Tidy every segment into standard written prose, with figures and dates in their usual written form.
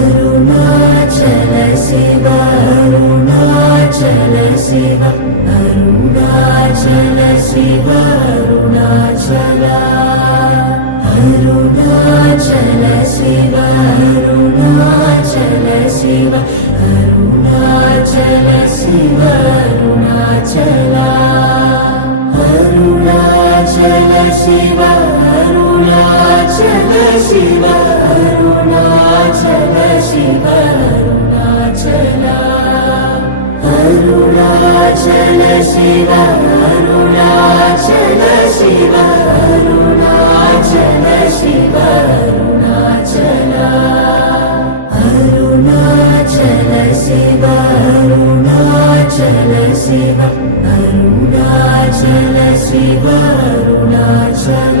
Arunachal Shiv Arunachal Shiv Arunachal Shiv Arunachal Arunachal Shiv Arunachal Shiv Arunachal Shiv Arunachal Arunachal Shiv Arunachal Shiv Arunachal Shiv Arunachal Arunachal Shiv Arunachal Shiv Arunachal Shiv Arunachal Arunachal Shiv Arunachal Shiv Arunachal Shiv Arunachal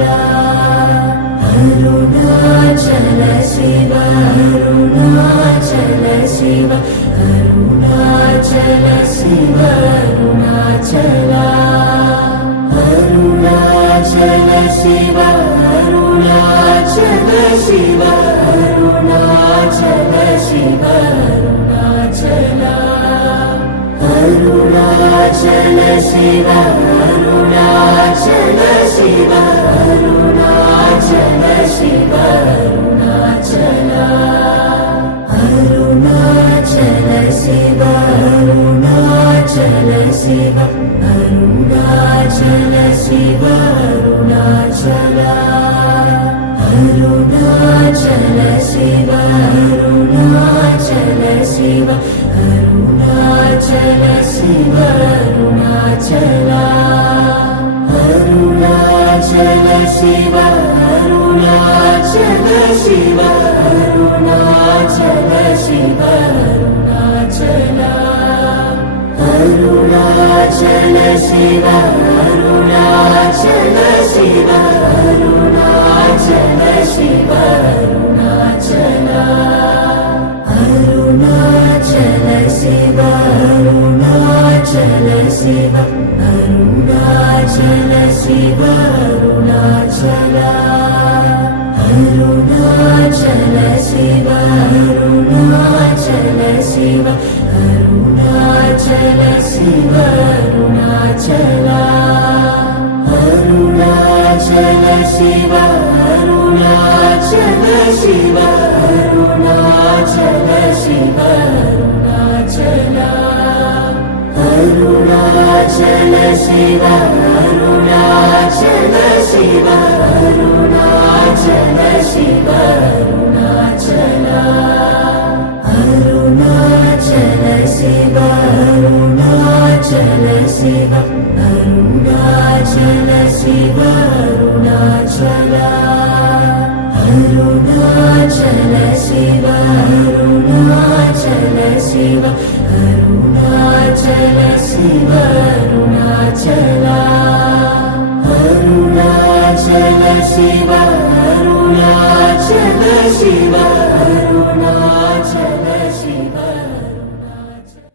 Arunachal Shiv Arunachal Shiv Arunachal Shiv Arunachal Arunachal Shiv Arunachal Shiv Arunachal Shiv Arunachal Arunachal Shiv Arunachal Shiv Arunachal Shiv Arunachal Arunachal Shiv Arunachal Shiv Arunachal Shiv Arunachal Arunachal Shiv Arunachal Shiv Arunachal Shiv Arunachal Arunachal Shiv Arunachal Shiv Arunachal Shiv Arunachal Arunachal Shiv Arunachal Shiv Arunachal Shiv Arunachal Arunachal Shiv Arunachal Shiv Arunachal Shiv Arunachal Arunachal Shiv Arunachal Shiv Arunachal Shiv Arunachal Arunachal Shiv Arunachal Shiv Arunachal Shiv Arunachal Arunachal Shiv Arunachal Shiv Arunachal Shiv Arunachal Arunachal Shiv Arunachal Shiv Arunachal Shiv Arunachal Arunachal Shiv Arunachal Shiv Arunachal Shiv Arunachal Arunachal Shiv Arunachal Shiv